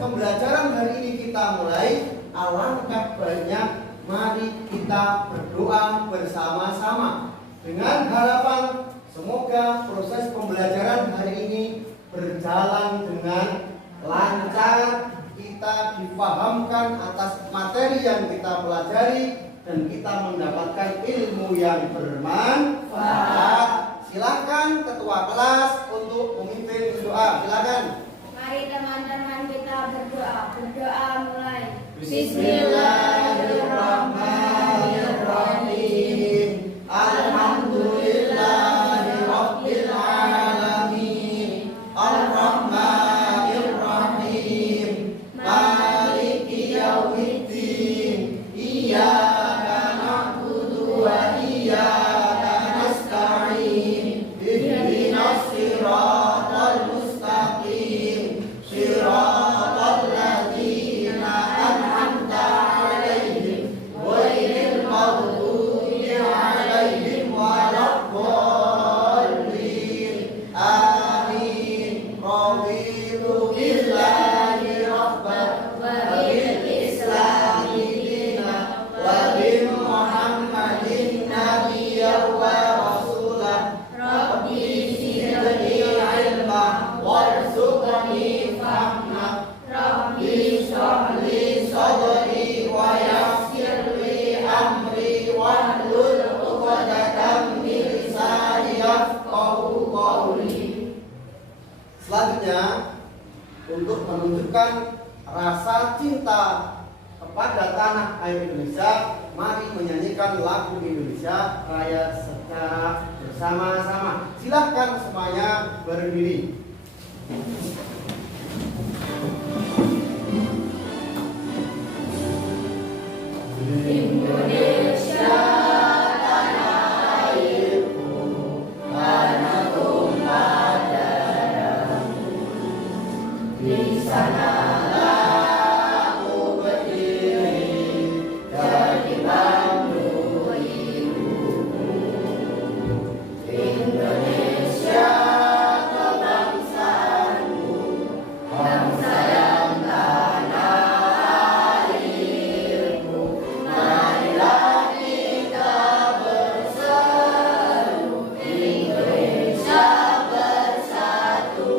pembelajaran hari ini kita mulai, alangkah baiknya mari kita berdoa bersama-sama dengan harapan semoga proses pembelajaran hari ini berjalan dengan lancar, kita dipahamkan atas materi yang kita pelajari dan kita mendapatkan ilmu yang bermanfaat. Silakan ketua kelas untuk memimpin doa. Silakan. Mari teman-teman kita berdoa. Berdoa mulai. Bismillahirrahmanirrahim. Alhamdulillahirabbil alamin. Arrahmanirrahim. Maliki yaumiddin. Iyyaka na'budu wa iyyaka nasta'in. Ihdinas siratal mustaqim. Siratal ladzina an'amta 'alaihim ghairil maghdubi 'alaihim waladdallin. Amin. Raditu billahi rabban wa bil islami dinan wa bi Muhammadin nabiyyan wa rasulan. Rabbi zidni ilma warzuqni fahma. Rabbi shrah li sadri wa yassir li amri wahlul 'uqdatam min lisani yafqahu qawli. Selanjutnya, untuk menunjukkan rasa cinta kepada tanah air Indonesia, mari menyanyikan lagu Indonesia Raya secara bersama-sama. Silahkan semuanya berdiri. Indonesia tanah airku, tanah tumpah darahmu. Di sanalah aku berdiri, jadi bangku ibumu. Indonesia kebangsaanku, bangsa yang tanah airku. Marilah kita berseru, Indonesia bersatu.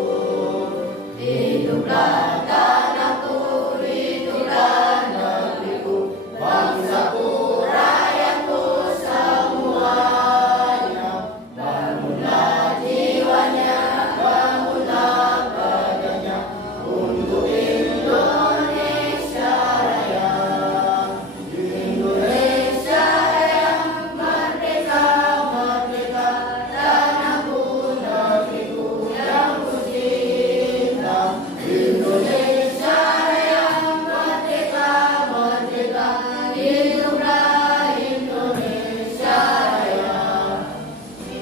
Hiduplah tanahku, hiduplah negeriku, bangsaku, rakyatku semuanya. Bangunlah jiwanya, bangunlah badannya untuk Indonesia Raya. Indonesia yang merdeka, merdeka, tanahku, negeriku yang ku cinta. Indonesia yang merdeka, merdeka, hiduplah Indonesia Raya.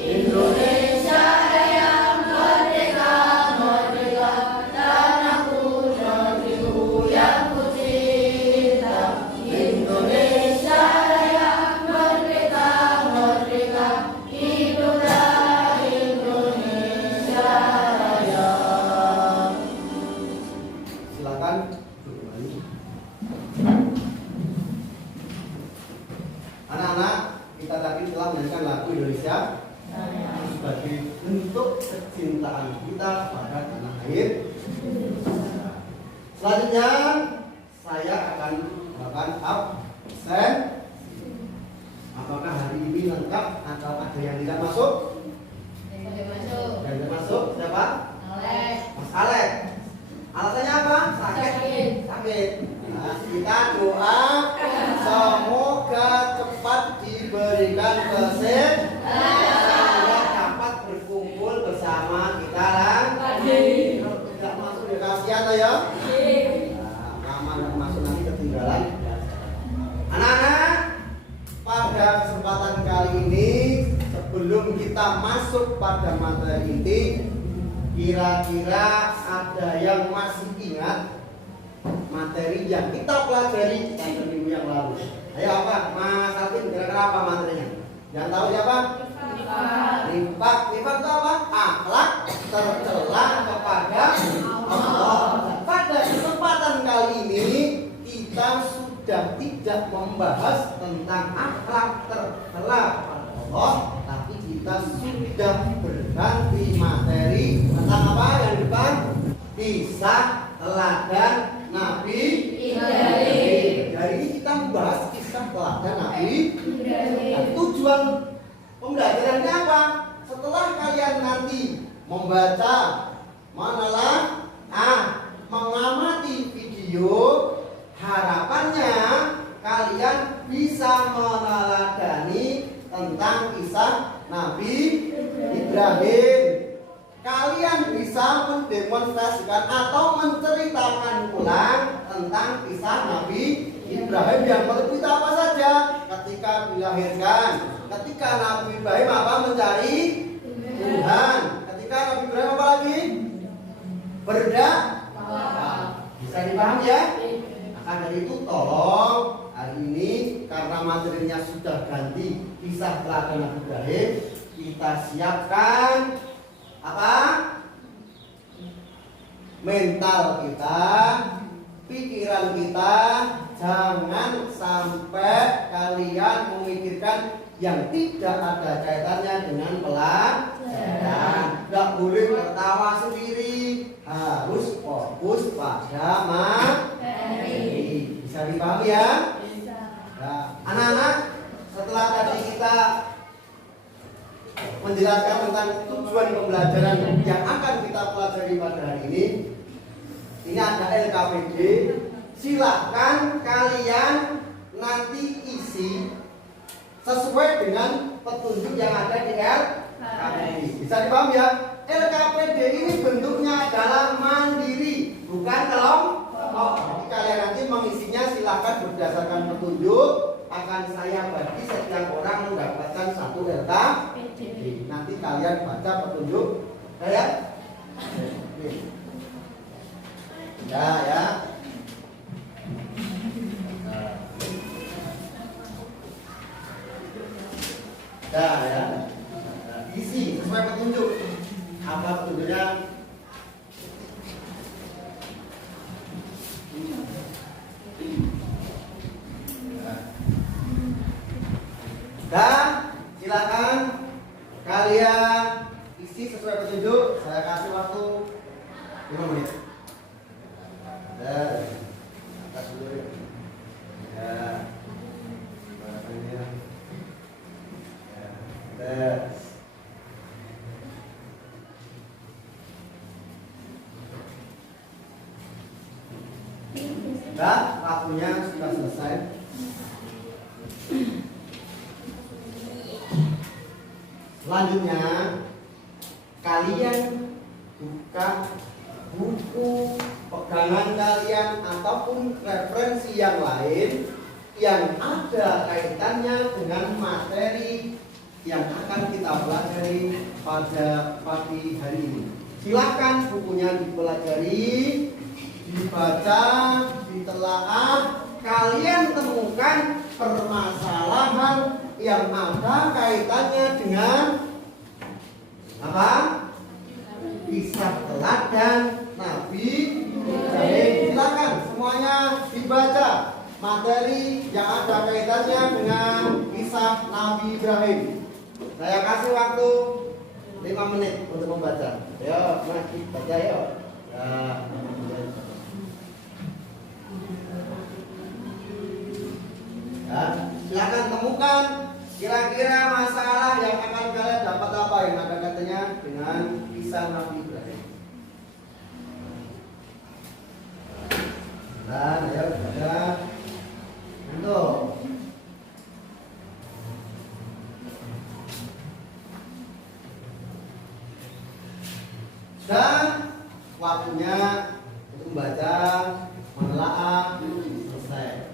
Indonesia yang merdeka, merdeka, tanahku, negeriku yang ku cinta. Indonesia yang merdeka, merdeka, hiduplah Indonesia Raya. Silakan duduk kembali. Anak-anak, kita tadi telah menyanyikan lagu Indonesia sebagai bentuk kecintaan kita pada tanah air. Selanjutnya, saya akan melakukan absen. Apakah hari ini lengkap atau ada yang tidak masuk? Yang tidak masuk siapa? Mas Alek. Alasannya apa? Sakit. Nah, kita doa semoga cepat diberikan kesehatan dapat berkumpul bersama kita lagi. Kalau tidak masuk ya kasihan ya. Nah, aman masuk nanti ketinggalan. Anak-anak, pada kesempatan kali ini sebelum kita masuk pada materi inti, kira-kira ada yang masih ingat materi yang kita pelajari pada minggu yang lalu? Ayo apa? Mas Alvin, kira-kira apa materinya? Yang tahu siapa? Infak. Infak itu apa? Akhlak tercela kepada Allah. Pada kesempatan membahas tentang akhlak tercela pada Allah, tapi kita sudah berganti materi tentang apa yang depan? Kisah teladan Nabi Ibrahim. Hari ini kita membahas kisah teladan Nabi Ibrahim. Nah, tujuan pembelajarannya apa? Setelah kalian nanti membaca, mengamati video, harapannya kalian bisa meneladani tentang kisah Nabi Ibrahim. Kalian bisa mendemonstrasikan atau menceritakan ulang tentang kisah Nabi Ibrahim yang menurut kita apa saja? Ketika dilahirkan, ketika Nabi Ibrahim mencari Tuhan, ketika Nabi Ibrahim apa lagi? Berdakwah. Bisa dipahami ya? Maka dari itu tolong hari ini karena materinya sudah ganti kisah teladan Nabi Ibrahim, kita siapkan apa? Mental kita, pikiran kita, jangan sampai kalian memikirkan yang tidak ada kaitannya dengan pelajaran. Tidak boleh tertawa sendiri, harus fokus pada materi. Bisa dipahami ya? Nah, anak-anak, setelah tadi kita menjelaskan tentang tujuan pembelajaran yang akan kita pelajari pada hari ini ada LKPD. Silahkan kalian nanti isi sesuai dengan petunjuk yang ada di LKPD. Bisa dipahami ya? LKPD ini bentuknya adalah mandiri, bukan kelompok. Jadi kalian nanti mengisinya silahkan berdasarkan petunjuk. Akan saya bagi setiap orang mendapatkan satu LKPD. Nanti kalian baca petunjuk saya. Ya. Ya. Isi sesuai petunjuk. Apa petunjuknya? Dan silakan kalian isi sesuai petunjuk. Saya kasih waktu 5 menit. Dan atas dulu ya. Dan waktunya sudah selesai. Selanjutnya kalian buka buku pegangan kalian ataupun referensi yang lain yang ada kaitannya dengan materi yang akan kita pelajari pada pagi hari ini. Silakan bukunya dipelajari, dibaca, ditelaah. Kalian temukan permasalahan yang ada kaitannya dengan apa? Kisah teladan Nabi Ibrahim. Silakan semuanya dibaca materi yang ada kaitannya dengan kisah Nabi Ibrahim. Saya kasih waktu 5 menit untuk membaca. Ayo, mari baca yuk. Ya, silakan temukan kira-kira masalah yang akan kalian dapat apa yang ada kaitannya dengan kisah Nabi Ibrahim. Dan ayo baca. Untuk dan waktunya untuk membaca, menelaah selesai.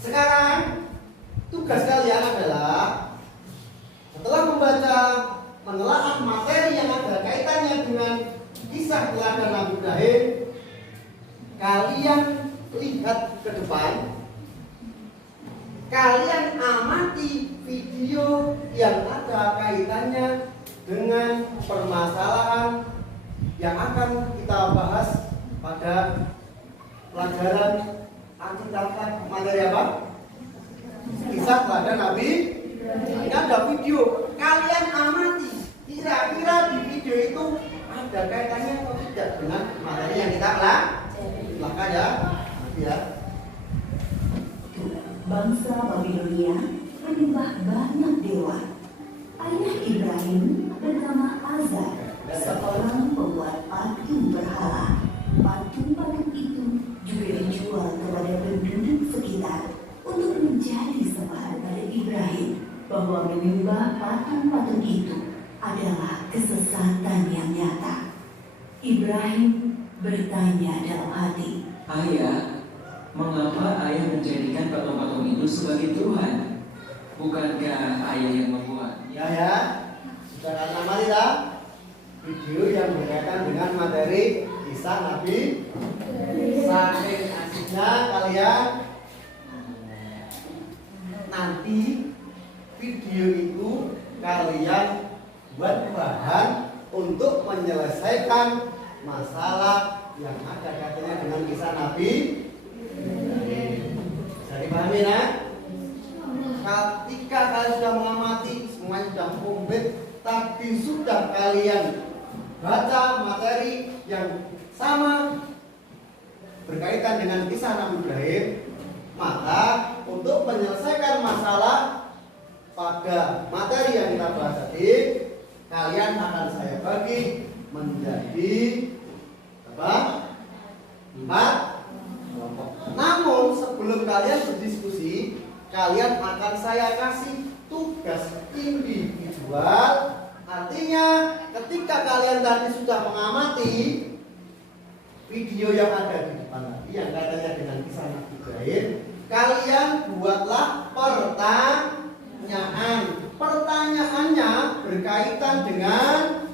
Sekarang tugas kalian adalah setelah membaca, menelaah materi yang ada kaitannya dengan kisah teladan Nabi Ibrahim, kalian lihat ke depan, kalian amati video yang ada kaitannya dengan permasalahan yang akan kita bahas pada pelajaran arti kata materi apa? teladan Nabi. Ini ada video, kalian amati. Kira-kira di video itu ada kaitannya atau tidak dengan materi yang kita lakukan ya? Nanti ya. Bangsa Babilonia menyembah banyak dewa. Ayah Ibrahim bernama Azar, seorang pembuat patung berhala. Patung-patung itu juga dijual kepada penduduk sekitar untuk menjadi sembahan pada Ibrahim, bahwa menyembah patung-patung itu adalah kesesatan yang nyata. Ibrahim bertanya dalam hati, "Ayah, mengapa ayah menjadikan patung-patung itu sebagai Tuhan? Bukankah ayah yang membuat?" Ya, sudah kan nama tidak? Video yang berkaitan dengan materi kisah Nabi. Saking asiknya kalian nanti video itu kalian buat bahan untuk menyelesaikan masalah yang ada kaitannya dengan kisah Nabi. Bisa dipahami ya? Ketika kalian sudah mengamati, semuanya sudah komplit, tapi sudah kalian baca materi yang sama berkaitan dengan kisah Nabi Ibrahim, maka untuk menyelesaikan masalah pada materi yang kita bahas tadi, kalian akan saya bagi menjadi apa? 4 kelompok. Namun sebelum kalian berdiskusi, kalian akan saya kasih tugas individual. Artinya ketika kalian tadi sudah mengamati video yang ada di depan tadi yang katanya dengan kisah Nabi Ibrahim, kalian buatlah pertanyaan. Pertanyaannya berkaitan dengan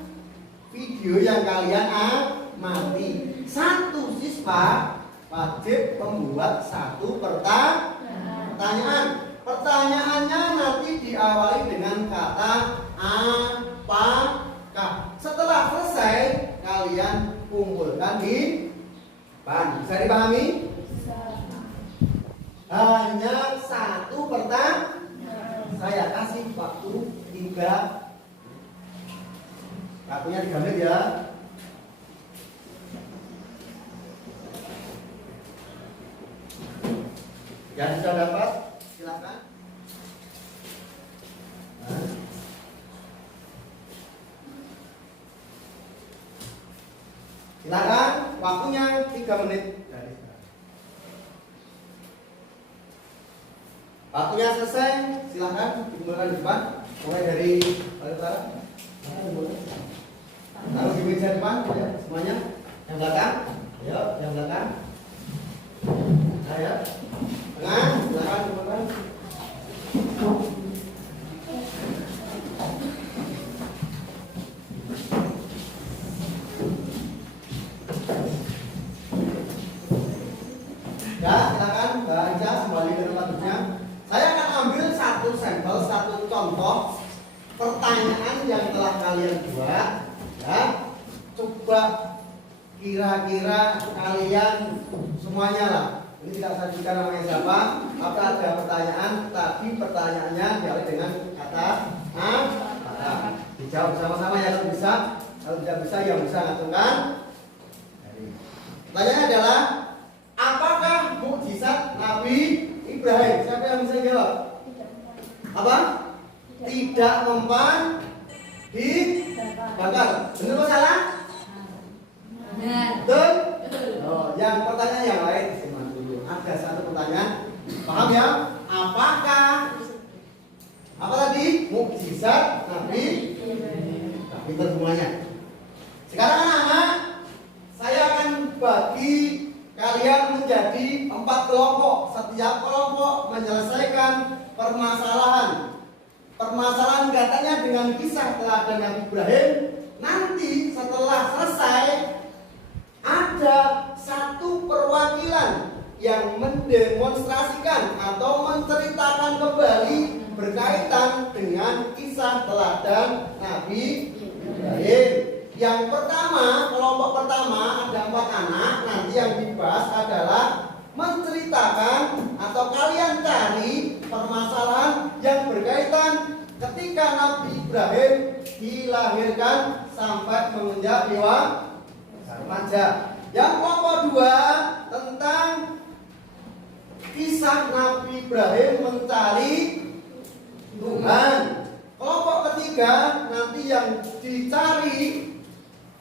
video yang kalian amati. Satu siswa wajib membuat satu pertanyaan. Pertanyaannya nanti diawali dengan kata apakah. Setelah selesai, kalian kumpulkan di depan. Bisa dipahami? Hanya satu pertanyaan. Saya kasih waktu 3. Waktunya 3 menit ya. Yang sudah dapat, silakan. Silakan, waktunya 3 menit dari sekarang. Waktunya selesai, silakan dimulai di depan. Mulai dari utara. Taruh di meja depan, ya, semuanya. Yang belakang, ayo, yang belakang. Ayo. Tengah, silakan dimulai. Ya, silakan Mbak Aisyah kembali ke tempat duduknya. Saya akan ambil satu sampel, satu contoh pertanyaan yang telah kalian buat. Ya, coba kira-kira kalian semuanya lah. Ini tidak saya sebutkan namanya siapa. Apa ada pertanyaan? Tapi pertanyaannya diawali dengan kata kata. Dijawab bersama-sama ya kalau bisa. Kalau tidak bisa yang bisa ngaturkan. Pertanyaannya adalah, apakah mukjizat Nabi Ibrahim? Siapa yang bisa jawab? Apa? Tidak mempan dibakar. Benar atau salah? Betul? Oh, yang pertanyaan yang lain simak dulu. Ada satu pertanyaan. Paham ya? Apakah apa tadi? Mukjizat Nabi Ibrahim. Pintar semuanya. Sekarang anak-anak, saya akan bagi kalian menjadi 4 kelompok. Setiap kelompok menyelesaikan permasalahan. Permasalahan katanya dengan kisah teladan Nabi Ibrahim. Nanti setelah selesai ada satu perwakilan yang mendemonstrasikan atau menceritakan kembali berkaitan dengan kisah teladan Nabi Ibrahim. Yang pertama, kelompok pertama ada 4 anak. Nanti yang dibahas adalah menceritakan atau kalian cari permasalahan Ibrahim dilahirkan sampai menginjak remaja. Yang kelompok 2 tentang kisah Nabi Ibrahim mencari Tuhan. Kelompok ketiga nanti yang dicari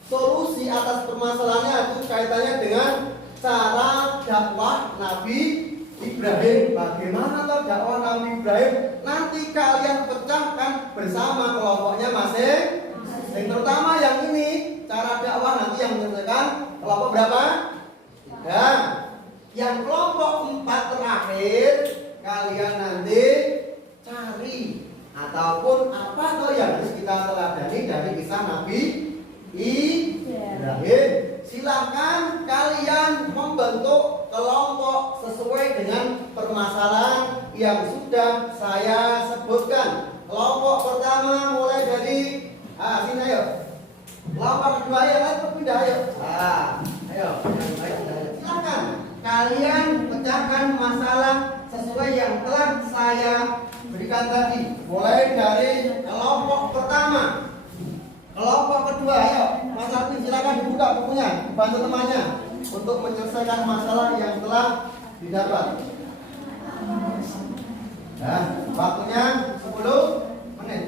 solusi atas permasalahannya itu kaitannya dengan cara dakwah Nabi Ibrahim. Bagaimana toh dakwah Nabi Ibrahim? Nanti kalian pecahkan bersama kelompoknya masing-masing. Terutama yang ini cara dakwah nanti yang menyelesaikan kelompok berapa? 3. Yang kelompok 4 terakhir kalian nanti cari ataupun apa toh yang harus kita teladani dari kisah Nabi Ibrahim. Silahkan kalian membentuk kelompok sesuai dengan permasalahan yang sudah saya sebutkan. Kelompok pertama mulai dari sini ayo. Kelompok kedua ya kan pindah ayo. Ayo. Silahkan kalian pecahkan masalah sesuai yang telah saya berikan tadi. Mulai dari kelompok pertama. Kelompok kedua, ayo Mas Arvin silakan dibuka bukunya, bantu temannya untuk menyelesaikan masalah yang telah didapat. Nah, waktunya 10 menit.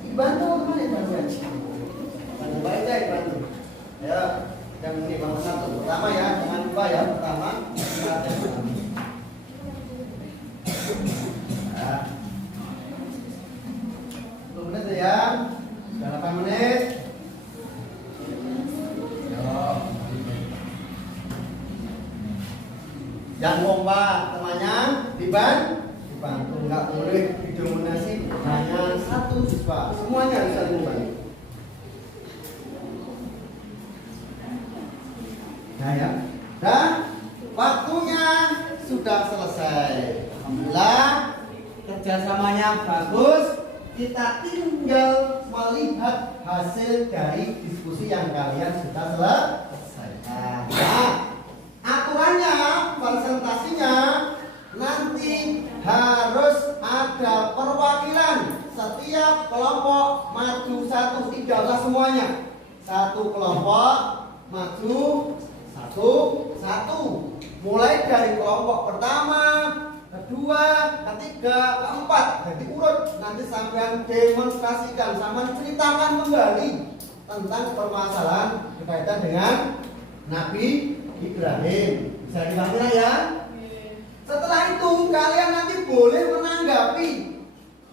Dibantu temannya, bantu baca, bantu. Ya, yang ini bang satu pertama ya, jangan lupa ya pertama. Menit ya, sudah 8 menit. Yang lomba temannya dibantu, nggak boleh didominasi hanya satu siswa, semuanya harus saling membantu. Nah ya, dan waktunya sudah selesai. Alhamdulillah kerjasamanya bagus. Kita tinggal melihat hasil dari diskusi yang kalian sudah selesaikan. Nah, aturannya, presentasinya nanti harus ada perwakilan. Setiap kelompok maju satu, tidak usah semuanya. Satu kelompok maju satu. Mulai dari kelompok pertama, kedua, ketiga, keempat, jadi urut. Nanti sampean demonstrasikan, sama ceritakan kembali tentang permasalahan berkaitan dengan Nabi Ibrahim. Bisa dipahami ya? Setelah itu kalian nanti boleh menanggapi.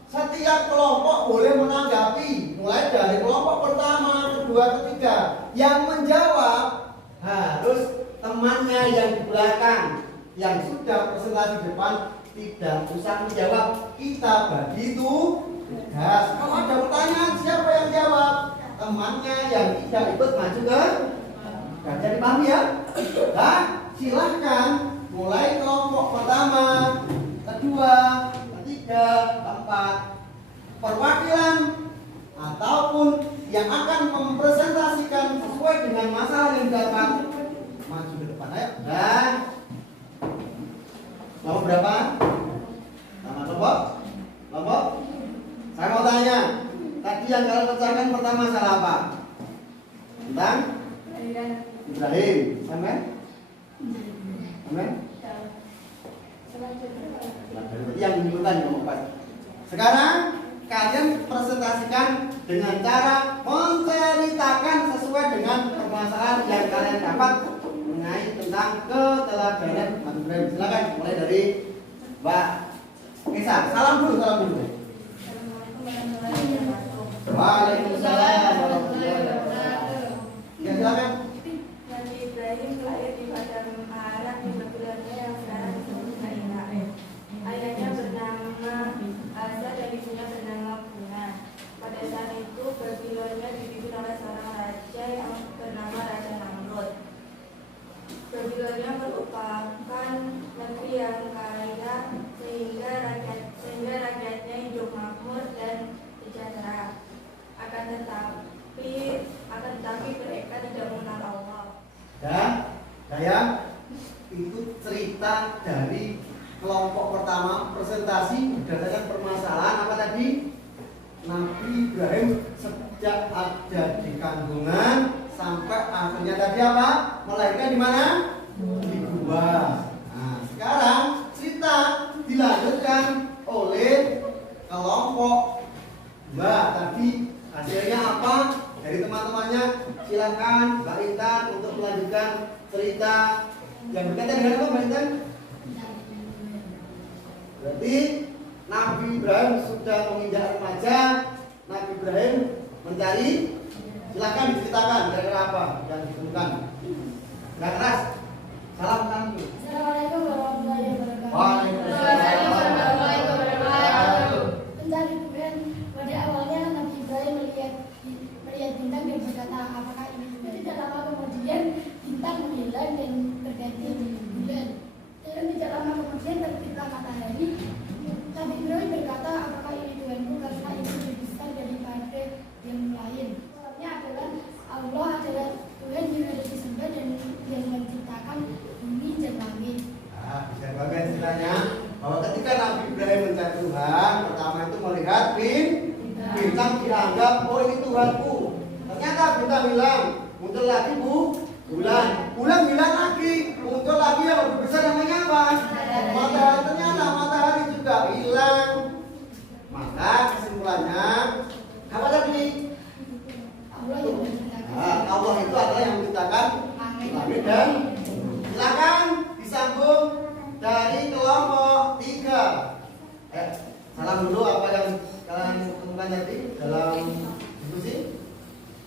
Setiap kelompok boleh menanggapi, mulai dari kelompok pertama, kedua, ketiga. Yang menjawab harus temannya yang di belakang. Yang sudah presentasi depan tidak usah menjawab, kita bagi itu tugas. Kalau ada pertanyaan siapa yang jawab? Temannya yang tidak ikut maju ke jadi dipahami ya? Nah, silahkan mulai kelompok pertama, kedua, ketiga, keempat, perwakilan ataupun yang akan mempresentasikan sesuai dengan masalah yang dapat maju ke depan. Ayo. Dan nomor berapa? Nama kelompok? Saya mau tanya. Tadi yang kalian pecahkan pertama masalah apa? Tentang Ibrahim. Sampai? Yang menunjukkan nomor 4. Sekarang kalian presentasikan dengan cara menceritakan sesuai dengan permasalahan yang kalian dapat mengenai tentang keteladanan Nabi Ibrahim. Silakan mulai dari Mbak Nisa. Salam dulu. Waalaikumsalam warahmatullahi wabarakatuh. Ya silakan. Nabi Ibrahim lahir di Padang Arab di Betulanya yang sekarang disebut Madinah. Ayahnya bernama Azar dan ibunya bernama Buna. Pada saat itu Babilonia dipimpin oleh seorang raja yang bernama Raja Namrud. Babilonia merupakan negeri yang kaya sehingga rakyatnya hidup makmur dan sejahtera. Akan tetapi pertama presentasi berdasarkan permasalahan apa tadi? Nabi Ibrahim sejak ada di kandungan sampai akhirnya tadi apa? Melahirkan di mana? Di gua. Nah, sekarang cerita dilanjutkan oleh kelompok Mbak. Tadi hasilnya apa? Dari teman-temannya silakan Mbak Intan untuk melanjutkan cerita yang berkaitan dengan apa Mbak Intan? Berarti Nabi Ibrahim sudah menginjak remaja. Nabi Ibrahim mencari. Silakan diceritakan kira-kira apa yang ditemukan. Nggak keras. Salam tangguh. Assalamualaikum warahmatullahi wabarakatuh. Waalaikumsalam warahmatullahi wabarakatuh. Mencari Tuhan. Pada awalnya Nabi Ibrahim melihat bintang dan berkata, apakah ini Tuhan? Tidak lama kemudian bintang menghilang dan terganti bulan. Dan tidak lama kemudian terbitlah matahari. Nabi Ibrahim berkata, apakah ini Tuhanku? Karena ini lebih besar daripada yang lain. Sebabnya adalah Allah adalah Tuhan yang ada disembah dan yang menciptakan bumi dan langit. Nah, bisa bagian ceritanya bahwa ketika Nabi Ibrahim mencari Tuhan, pertama itu melihat bintang dianggap, oh ini Tuhanku. Ternyata bintang hilang, muncul lagi bulan hilang lagi, muncul lagi yang lebih besar namanya apa? Matahari. Ternyata matahari juga hilang. Maka kesimpulannya apa tadi? Allah yang menciptakan. Allah itu adalah yang menciptakan langit dan silakan disambung dari kelompok 3. Salam dulu apa yang kalian temukan tadi dalam diskusi.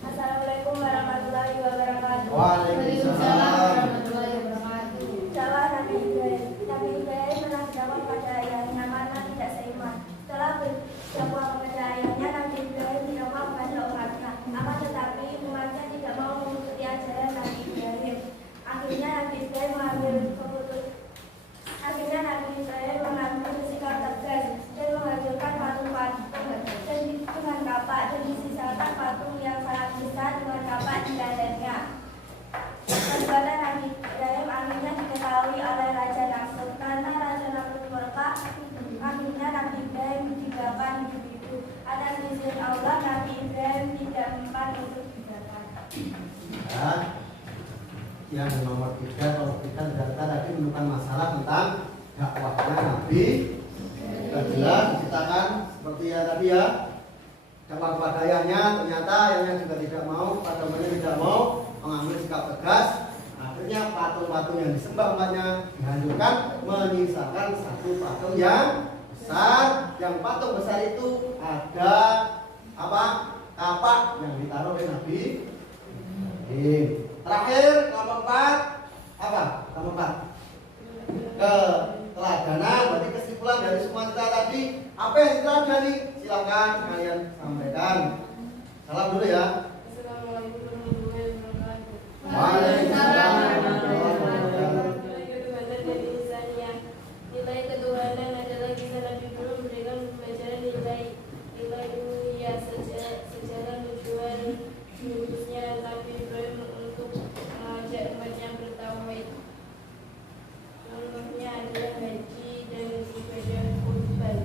Assalamualaikum warahmatullahi wabarakatuh. Waalaikumsalam warahmatullahi wabarakatuh. Salah Nabi Ibrahim. Nabi Ibrahim pernah berdakwah kepada ayahnya karena tidak seiman. Setelah berdakwah kepada ayahnya, Nabi Ibrahim berdakwah kepada umatnya. Akan tetapi umatnya tidak mau mengikuti ajaran Nabi Ibrahim. Akhirnya Nabi Ibrahim mengambil sikap tegas dan menghancurkan patung-patung dan dengan kapak dan disisakan patung yang sangat besar dengan kapak di dadanya. Perbuatan Nabi Ibrahim akhirnya diketahui oleh Raja Nasr. Karena Raja Nasr murka, akhirnya Nabi Ibrahim ditinggalkan hidup itu. Atas izin Allah, Nabi Ibrahim tidak mempan untuk dibakar. Yang nomor 3, kalau kita tadi menemukan masalah tentang dakwahnya Nabi. Sudah jelas diceritakan seperti ya tadi ya, dakwah kepada ayahnya, ternyata ayahnya juga tidak mau, pada umumnya tidak mau mengambil sikap tegas. Akhirnya patung-patung yang disembah umatnya dihancurkan, menyisakan satu patung yang besar. Yang patung besar itu ada apa? Kapak yang ditaruh oleh Nabi. Terakhir kelompok 4 apa? Kelompok 4 keteladanan. Berarti kesimpulan dari semua cerita tadi apa yang diteladani? Silakan kalian sampaikan. Salam dulu ya. Assalamualaikum warahmatullahi wabarakatuh. Waalaikumsalam. Nilai ketuhanan adalah kisah Nabi Ibrahim memberikan pelajaran nilai ilmiah sejarah tujuan khususnya Nabi Ibrahim untuk mengajak umatnya bertauhid. Contohnya adalah haji dan ibadah kurban.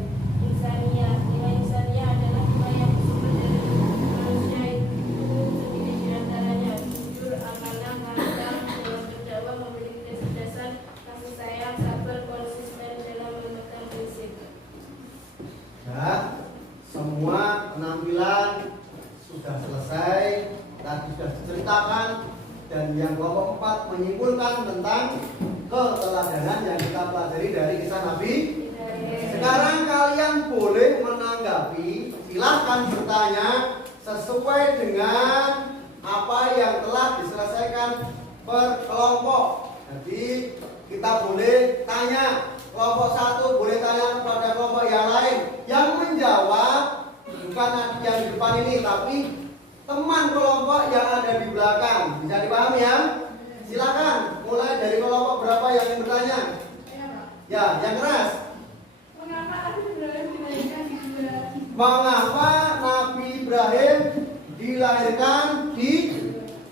Nilai insaniah adalah nilai yang bersumber dari manusia itu sendiri, diantaranya jujur, amanah, gampang dalam berdakwah, memiliki kecerdasan, kasih sayang, sabar, konsisten dalam memegang prinsip. Ya, semua penampilan sudah selesai, tadi sudah diceritakan, dan yang kelompok 4 menyimpulkan tentang keteladanan yang kita pelajari dari kisah Nabi. Sekarang kalian boleh menanggapi, silahkan bertanya sesuai dengan apa yang telah diselesaikan per kelompok. Jadi kita boleh tanya, kelompok 1 boleh tanya kepada kelompok yang lain. Yang menjawab bukan yang di depan ini, tapi teman kelompok yang ada di belakang. Bisa dipahami ya? Silakan, mulai dari kelompok berapa yang ingin bertanya? Ya, yang keras. Mengapa Nabi Ibrahim dilahirkan di?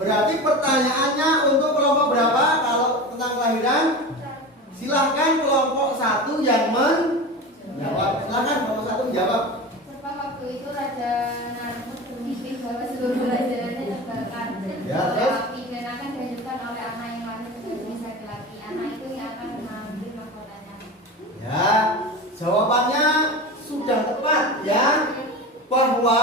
Berarti pertanyaannya untuk kelompok berapa? Kalau tentang kelahiran, silahkan kelompok 1 yang Jawab. Silakan nomor 1 jawab. Sebab waktu itu Raja Narmud bermimpi bahwa seluruh kerajaannya terbakar Ya, oleh terus? api dan akan dihidupkan oleh anak yang lahir dari jenis laki-laki. Anak itu yang akan mengambil mahkotanya. Ya, jawabannya sudah tepat ya. Bahwa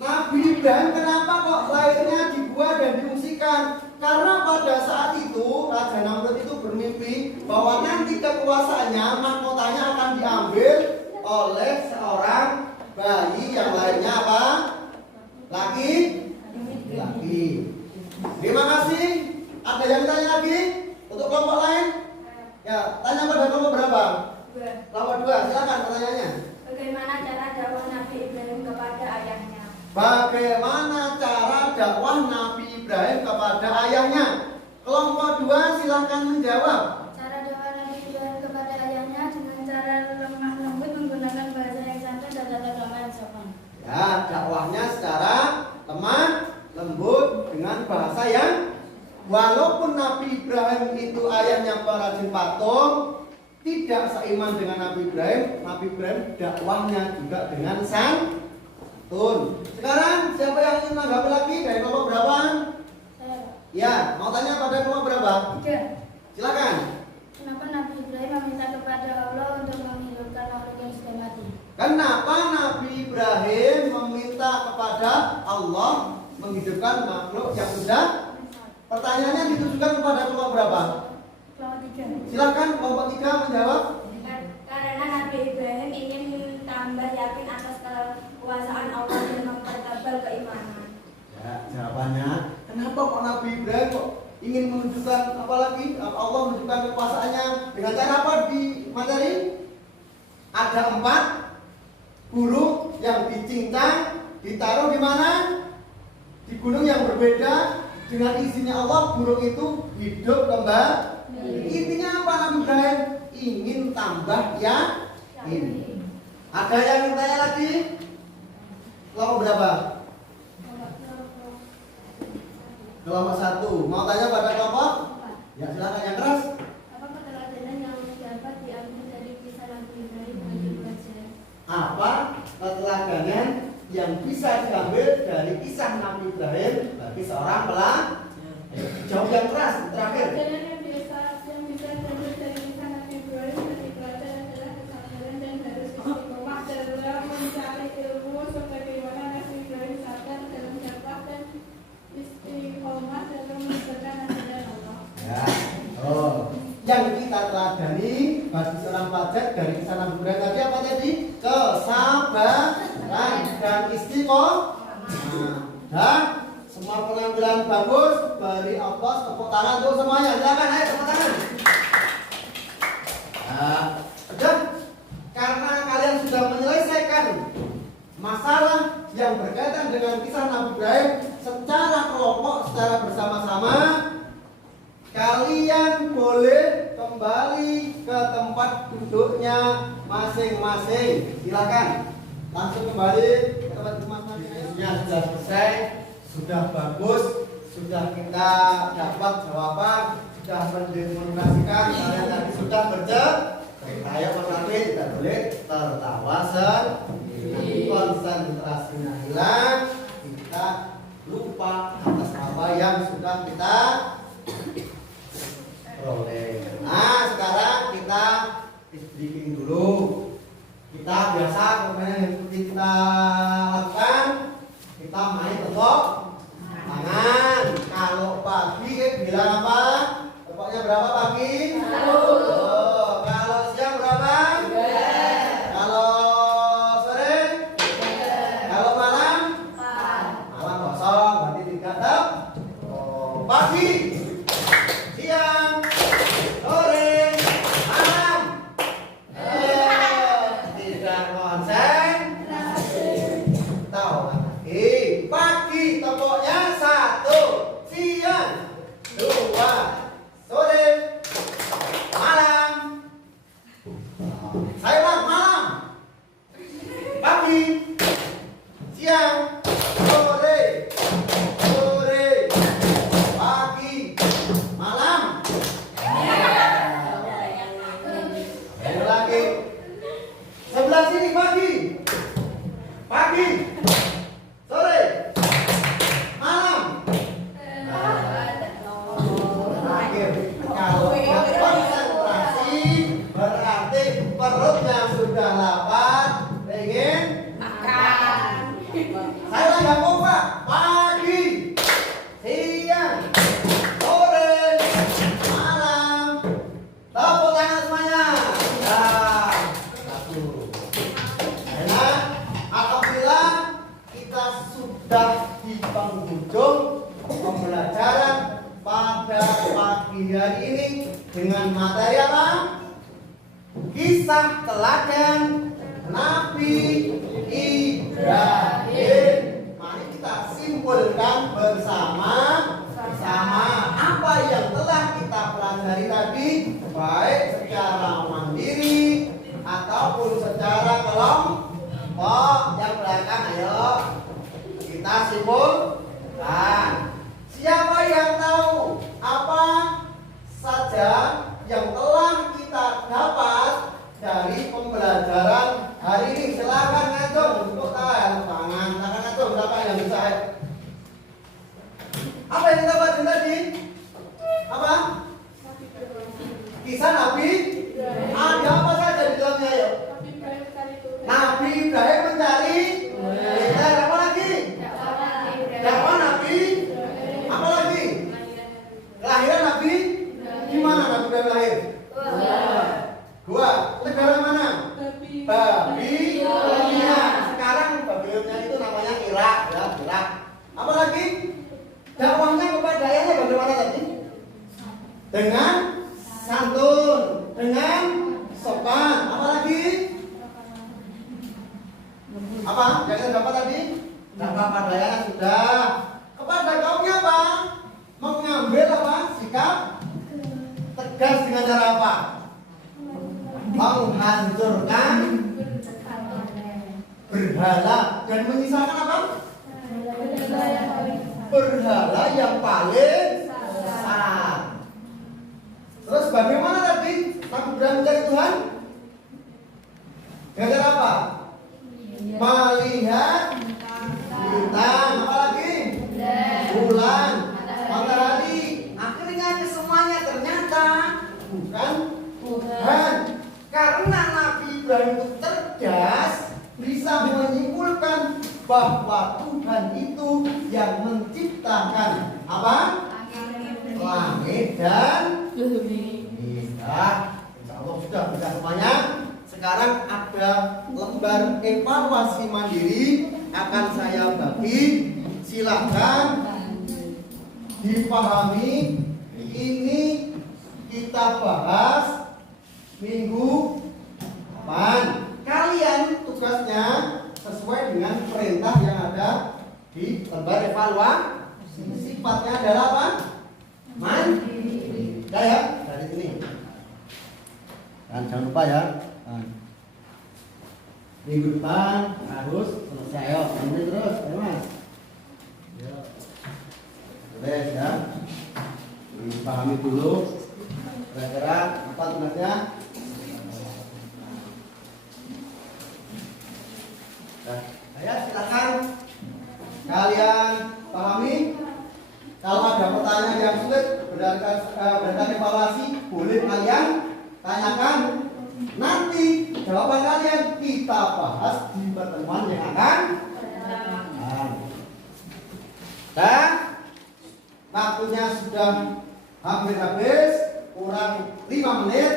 Nabi Ibrahim kenapa kok lahirnya di gua dan diungsikan? Karena pada saat itu Raja Namrud itu bermimpi bahwa nanti kekuasaannya, mahkotanya akan diambil oleh seorang bayi yang lahirnya apa? Laki? Laki. Terima kasih. Ada yang tanya lagi? Untuk kelompok lain? Ya, tanya pada kelompok berapa? 2. Kelompok 2, silakan pertanyaannya. Bagaimana cara dakwah Nabi Ibrahim kepada ayahnya? Bagaimana cara dakwah Nabi Ibrahim kepada ayahnya? Kelompok 2 silahkan menjawab. Cara dakwah Nabi Ibrahim kepada ayahnya dengan cara lemah lembut menggunakan bahasa yang santai dan tata krama yang sopan. Ya, dakwahnya secara lemah lembut dengan bahasa yang walaupun Nabi Ibrahim itu ayahnya perajin patung, tidak seiman dengan Nabi Ibrahim dakwahnya juga dengan santun. Sekarang siapa yang ingin menanggapi lagi dari kelompok berapa? Saya. Ya, mau tanya pada kelompok berapa? 3. Silakan. Kenapa Nabi Ibrahim meminta kepada Allah untuk menghidupkan makhluk yang sudah mati? Kenapa Nabi Ibrahim meminta kepada Allah menghidupkan makhluk yang sudah? Pertanyaannya ditujukan kepada kelompok berapa? Kelompok 3. Silakan kelompok 3 menjawab. Karena Nabi Ibrahim ingin tambah yakin atas kekuasaan Allah dan mempertebal keimanan. Ya, jawabannya, kenapa kok Nabi Ibrahim kok ingin menunjukkan apa lagi? Allah menunjukkan kekuasaannya dengan cara apa di materi? Ada 4 burung yang dicincang, ditaruh di mana? Di gunung yang berbeda. Dengan izinnya Allah, burung itu hidup kembali. Intinya apa Nabi Ibrahim? Ingin tambah yakin. Ada yang tanya lagi? Kelompok berapa? Kelompok 1. Mau tanya pada kelompok? Ya silakan yang keras. Apa keteladanan yang dapat diambil dari kisah Nabi Ibrahim bagi belajar? Apa keteladanan yang bisa diambil dari kisah Nabi Ibrahim bagi seorang pelajar? Jawab yang keras terakhir. Pelajaran yang bisa diambil dari kisah Nabi Ibrahim bagi belajar adalah kesabaran dan harus istiqomah dalam mencari ilmu sebagaimana Nabi Ibrahim sabar dalam dakwah dan istiqomah dalam menegakkan ajaran Allah. Ya. Oh, yang kita teladani bagi seorang pelajar dari kisah Nabi Ibrahim tadi apa tadi? Kesabaran dan istiqomah. Dan semua penampilan bagus, beri Allah tepuk tangan untuk semuanya. Silakan, ayo tepuk tangan. Nah, sudah karena kalian sudah menyelesaikan masalah yang berkaitan dengan kisah Nabi Ibrahim secara kelompok, secara bersama-sama, kalian boleh kembali ke tempat duduknya masing-masing. Silakan langsung kembali ke tempat masing-masing. Ya, sudah selesai, sudah bagus, sudah kita dapat jawaban, sudah mendemonstrasikan, kalian tadi sudah ayo Mas Rafi tidak boleh tertawa sendiri, konsentrasinya hilang, kita lupa atas apa yang sudah kita peroleh. Nah, sekarang kita speaking dulu. Kita biasa kemarin yang seperti kita lakukan, kita main tepuk tangan. Kalau pagi bilang apa? Tepuknya berapa pagi? 1. Kalau siang berapa? 2. Kalau sore? 3. Kalau malam? 4. Malam kosong, berarti 3 tepuk. Pagi, siang, sore, malam. Tidak konsentrasi. Tahu lagi. Pagi tepuknya 1, siang 2, sore, malam. Saya ulang, malam, pagi, siang, sore, pagi, pagi hari ini dengan materi apa? Kisah teladan Nabi Ibrahim. Mari kita simpulkan bersama apa yang telah kita pelajari tadi, baik secara mandiri ataupun secara kelompok. Yang belakang ayo kita simpulkan. Siapa yang tahu apa saja yang telah kita dapat dari pembelajaran hari ini? Silakan ngacung untuk tangan. Silakan ngacung, siapa yang bisa? Apa yang kita baca tadi? Apa? Kisah Nabi. Ada apa saja di dalamnya ya? Nabi Ibrahim mencari Betel. Apa lagi? Dakwah Nabi. Apa lagi? Kelahiran Nabi. Gimana Nabi Ibrahim lahir? Gua. Negara mana? Babilonia. Sekarang Babilonia itu namanya Irak, ya, Irak. Apa lagi? Dakwahnya kepada ayahnya bagaimana tadi? Dengan santun, dengan sopan. Apa lagi? Apa? Yang kita dapat tadi? Dakwah pada ayahnya sudah. Kepada kaumnya apa? Mengambil apa? Sikap tegas dengan cara apa? Menghancurkan berhala dan menyisakan apa? Berhala yang paling besar. Terus bagaimana tadi Nabi Ibrahim mencari Tuhan? Dengan cara apa? Melihat bintang, apa lagi? Bulan, matahari. Akhirnya semuanya ternyata bukan Tuhan. Karena Nabi Ibrahim itu cerdas, bisa menyimpulkan bahwa Tuhan itu yang menciptakan apa? Langit dan bumi. Bisa, insya Allah sudah semuanya. Sekarang ada lembar evaluasi mandiri akan saya bagi. Silakan dipahami. Ini kita bahas minggu depan. Kalian tugasnya sesuai dengan perintah yang ada di lembar evaluasi. Sifatnya adalah apa? Mandiri. Ya, dari sini. Dan jangan lupa ya. Minggu depan harus selesai. Ayo, ini terus, ayo Mas. Boleh ya. Dipahami dulu. Kira-kira apa tugasnya? Ayo silakan kalian pahami. Kalau ada pertanyaan yang sulit berdasarkan evaluasi, boleh kalian tanyakan. Nanti jawaban kalian kita bahas di pertemuan yang akan datang. Dan waktunya sudah hampir habis, kurang 5 menit.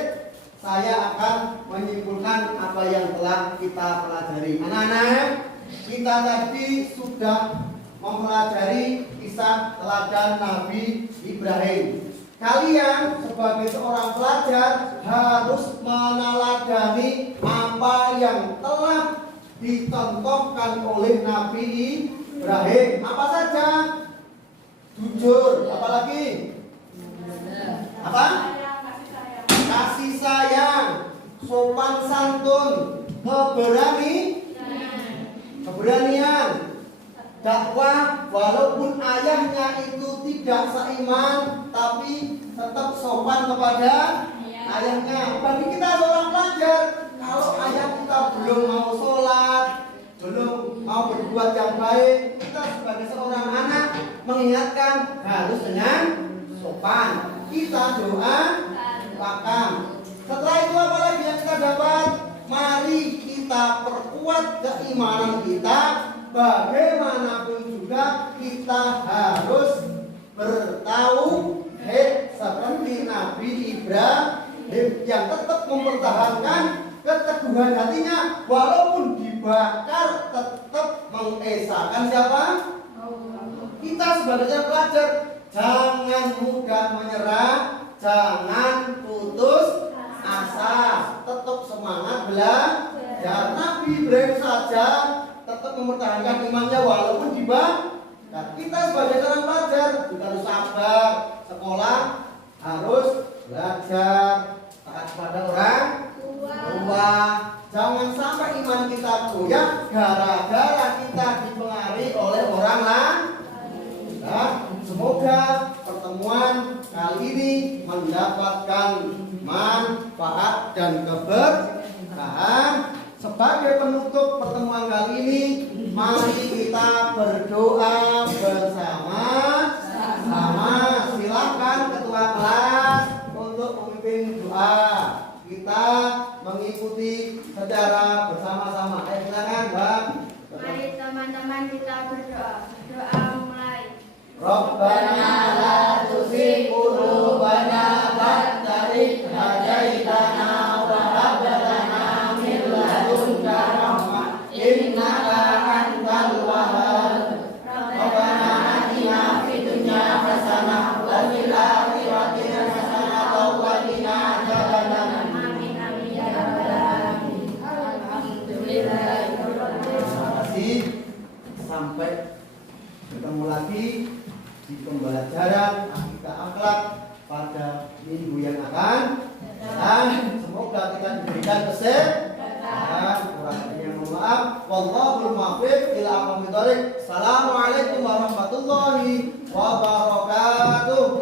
Saya akan menyimpulkan apa yang telah kita pelajari. Anak-anak, kita tadi sudah mempelajari kisah teladan Nabi Ibrahim. Kalian sebagai seorang pelajar harus meneladani apa yang telah dicontohkan oleh Nabi Ibrahim. Apa saja? Jujur, apalagi? Apa? Kasih sayang, sopan santun, keberanian, dakwah walaupun ayahnya itu tidak seiman, tapi tetap sopan kepada ayahnya. Bagi kita seorang pelajar, kalau ayah kita belum mau sholat, belum mau berbuat yang baik, kita sebagai seorang anak mengingatkan harus dengan sopan. Kita doa pakam. Setelah itu apa lagi yang kita dapat? Mari kita perkuat keimanan kita. Bagaimanapun juga kita harus bertauhid seperti Nabi Ibrahim yang tetap mempertahankan keteguhan hatinya, walaupun dibakar tetap mengesahkan siapa? Kita sebagai pelajar jangan mudah menyerah, jangan putus asa, tetap semangat belajar. Nabi Ibrahim saja tetap mempertahankan imannya walaupun dibakar. Kita sebagai seorang pelajar juga harus sabar, sekolah harus belajar, taat kepada orang tua. Jangan sampai iman kita goyah gara-gara kita dipengaruhi oleh orang lain. Nah, semoga pertemuan kali ini mendapatkan manfaat dan keberkahan. Sebagai penutup pertemuan kali ini, mari kita berdoa bersama-sama. Silakan ketua kelas untuk memimpin doa. Kita mengikuti secara bersama-sama. Silakan, Bang. Mari teman-teman kita berdoa. Doa mulai. Rabbana la tuzigh qulubana ba'da idh hadaitana wa hab lana min ladunka rahmah innaka antal wahhab. Rabbana atina fid dunya hasanah wa fil akhirati hasanah wa qina adzabannar. Amin amin ya rabbal alamin. Alhamdulillahirabbil Terima kasih. Sampai ketemu lagi di pembelajaran akidah akhlak pada minggu yang akan datang. Semoga kita diberikan kesehatan. Kurang lebihnya mohon maaf. Wallahul muwaffiq ila aqwamit thoriq. Assalamualaikum warahmatullahi wabarakatuh.